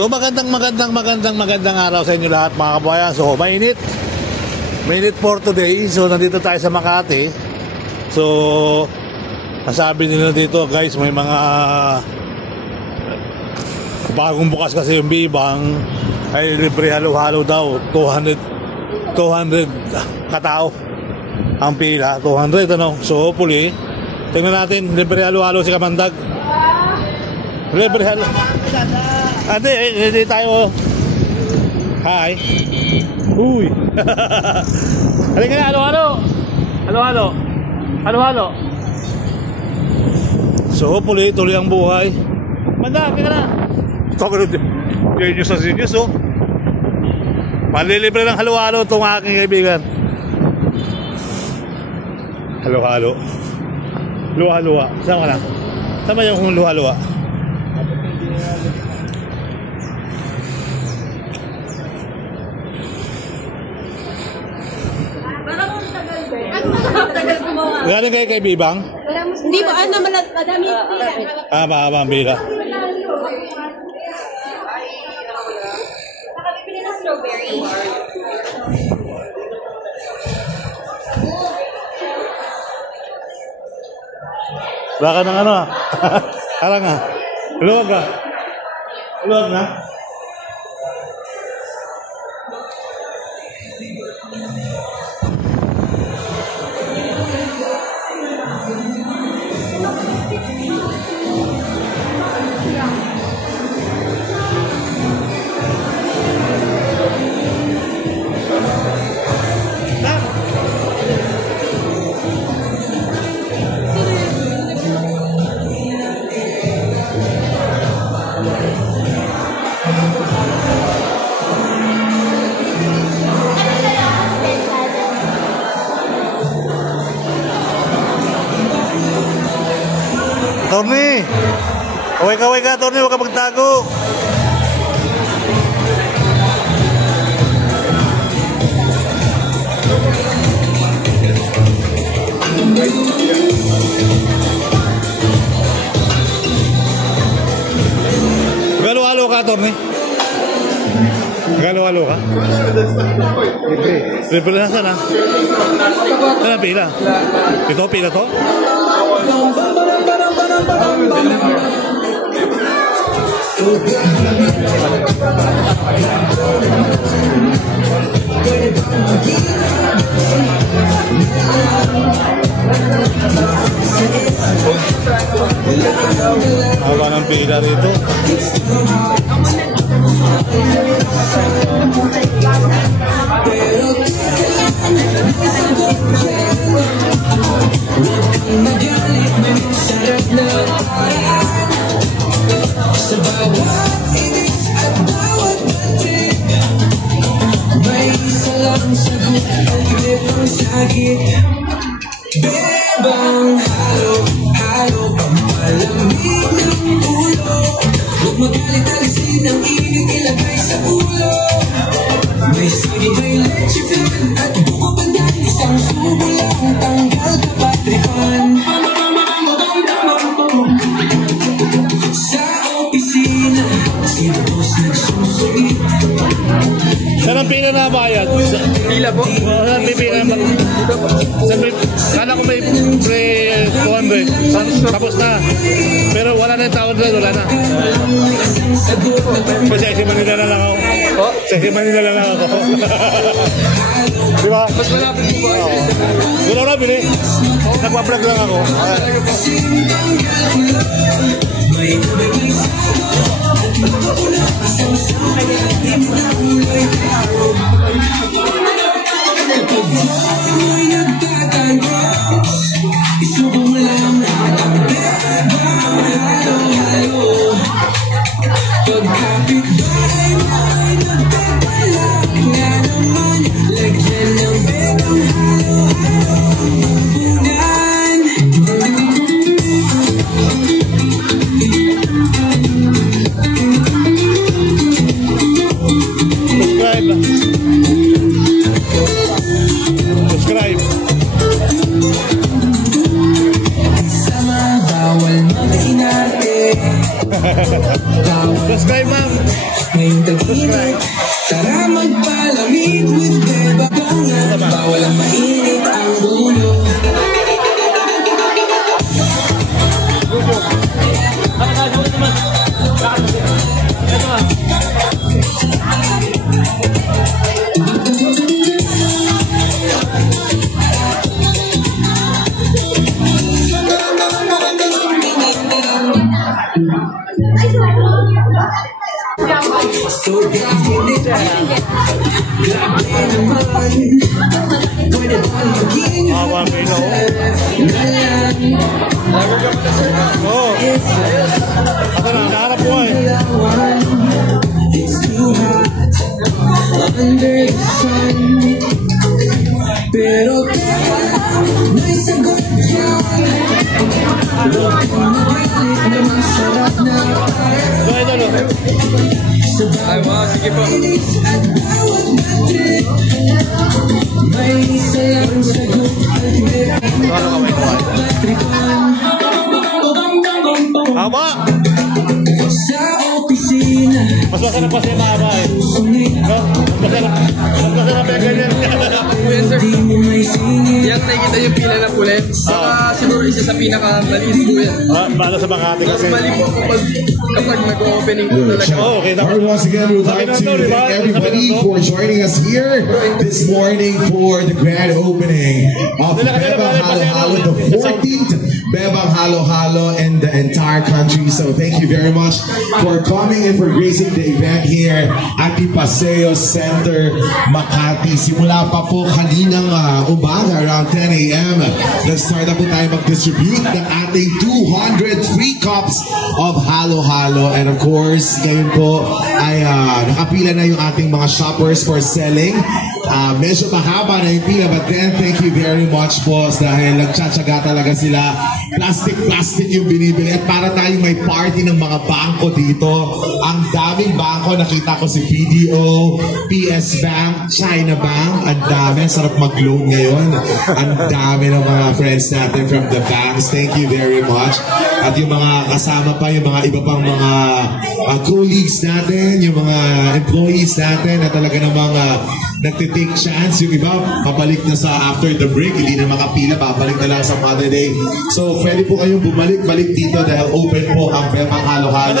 So magandang araw sa inyo lahat mga kabayan. So mainit for today. So nandito tayo sa Makati. So nasabi nila dito guys, may mga bagong bukas kasi yung Bibang ay libre halo-halo daw. 200 katao ang pila, 200 ano. So hopefully tingnan natin, libre halo-halo si Kamandag. Libre halo. Hindi tayo. Hi. Uy. Halika na, halo-halo. So hopefully tuloy ang buhay. Manda, halika na. Genius na genius, oh. Malilibre ng halo-halo itong aking kaibigan. Halo-halo. Luha-luha. Saan ka na? Sama yung luha-luha. Galing kayo kay Bibang? Hindi po, madami pila. Mahaba ang pila. Nakabibili ng strawberry. Baka ng ano ah. Harang ah. Luwag ah. Luwag na. Tony! Uway ka, Tony, huwag ka magtago. Halo-halo ka, Tony? Halo-halo ka? Libre na sana. Saan ang pila? Ito, pila to? Haba ng pila rito. Sa bawat inis at bawat batik, may isa lang sagot, alip ang sakit. Bebang halo-halo, pampalamig ng ulo. Huwag magalit-alisin ang init, ilagay sa ulo. May sili, may leche flan at buko pandan, isang subo lang, tanggal kapatrihan. Sa opisina, si boss nagsusulit. Saan ang pila na bayad? Pila po? Saan ang pila na? Kala ko may pre 200. Tapos na. Pero wala na yung tawad na, wala na. Sa Manila na lang ako. Sa Manila na lang ako. Diba? Mas malapit po ba? Gulo na, bili. Nagpa-vlog lang ako. May nagtatagos, isubong mo lang ang bebang halo-halo. Pagkapit bahay may nagtatalak na naman, lagyan ng bebang halo-halo. Punan Subscribe. Haba ang pila, oh. Oo. Ako na, naharap ko eh. It's too hot under the sun. Pero may sagot dyan. Huwag kang magalit na masarap na So, ito, no? Ay, wow, sige po. at bawat batid. May isa lang sagot ultimate. Batripan Haba! sa opisina. Mas masarap kasi mahaba eh. Sungit No? Mas masarap yung ganyan. Yan, sir. di mo may singit. Yan, nakikita yung pila na puli. Saka siguro isa sa pinakamaliit po yan. Para sa Makati Mas kasi. mali po kapag mag-opening po talaga. Oh, okay. Alright, once again, we would like to thank everybody for joining us here this morning for the grand opening of Bebang Halo Halo, the 14th Bebang Halo Halo in the entire country. So thank you very much for coming and for gracing the event here at the Paseo Center, Makati. Simula pa po kaninang umaga around 10 a.m. Nag-start na po tayo mag-distribute ng ating 200 free cups of Halo Halo. And of course, ngayon po ay nakapila na yung ating mga shoppers for selling. Medyo mahaba na yung pila, but then thank you very much po dahil nagtsatsaga talaga sila. Plastic yung binibili at para tayong may party ng mga bangko dito. Ang daming bangko, nakita ko si PDO, PS Bank, China Bank. Ang dami, sarap mag-loan ngayon. Ang dami ng mga friends natin from the banks. Thank you very much. At yung mga kasama pa, yung mga iba pang mga colleagues natin, yung mga employees natin na talaga namang nagtitake chance. Yung iba, pabalik na sa after the break, hindi na makapila, babalik na lang sa Mother Day. So, pwede po kayong bumalik-balik dito dahil open po ang Bebang Halo Halo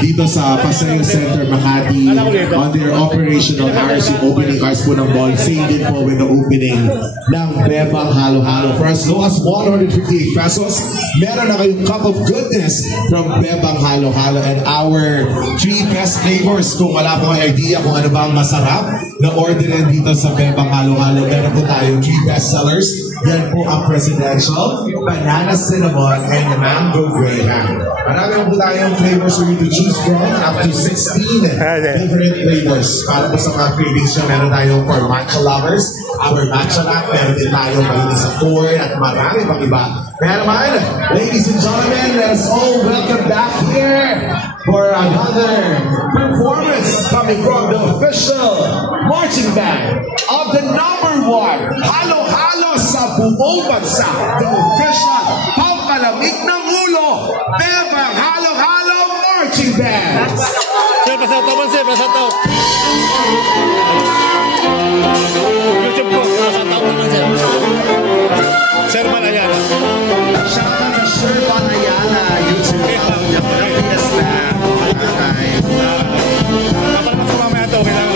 dito sa Paseo Center, Makati on their operational hours, yung opening hours po ng mall. Same din po with the opening ng Bebang Halo Halo. For as low as 158 pesos, meron na kayong cup of goodness from Bebang Halo Halo and our 3 best flavors. Kung wala pong idea kung ano ba ang masarap na orderin dito sa Bebang Halo Halo, meron po tayong 3 best sellers. Yan po ang Presidential, Banana Cinnamon, and Mango Graham. Marami po tayong flavors for you to choose from, up to 16 different flavors. Para po sa mga cravings nyo, meron tayong for matcha lovers, our matcha latte, meron din tayong mahilig sa corn, at marami pang iba. Kaya naman, ladies and gentlemen, let's all welcome back here for another performance coming from the official marching band of the #1 Halo Halo sa buong bansa, the official pampalamig ng ulo, Bebang Halo Halo Marching Band. Sir, pasataw man, sir. Pasataw. YouTube po. Pasataw man, sir. Sir Manayana. Shout out to Sherman Ayala, YouTube channel niya po ng PS na. Kapalakas ko mamaya ito. Kailangan.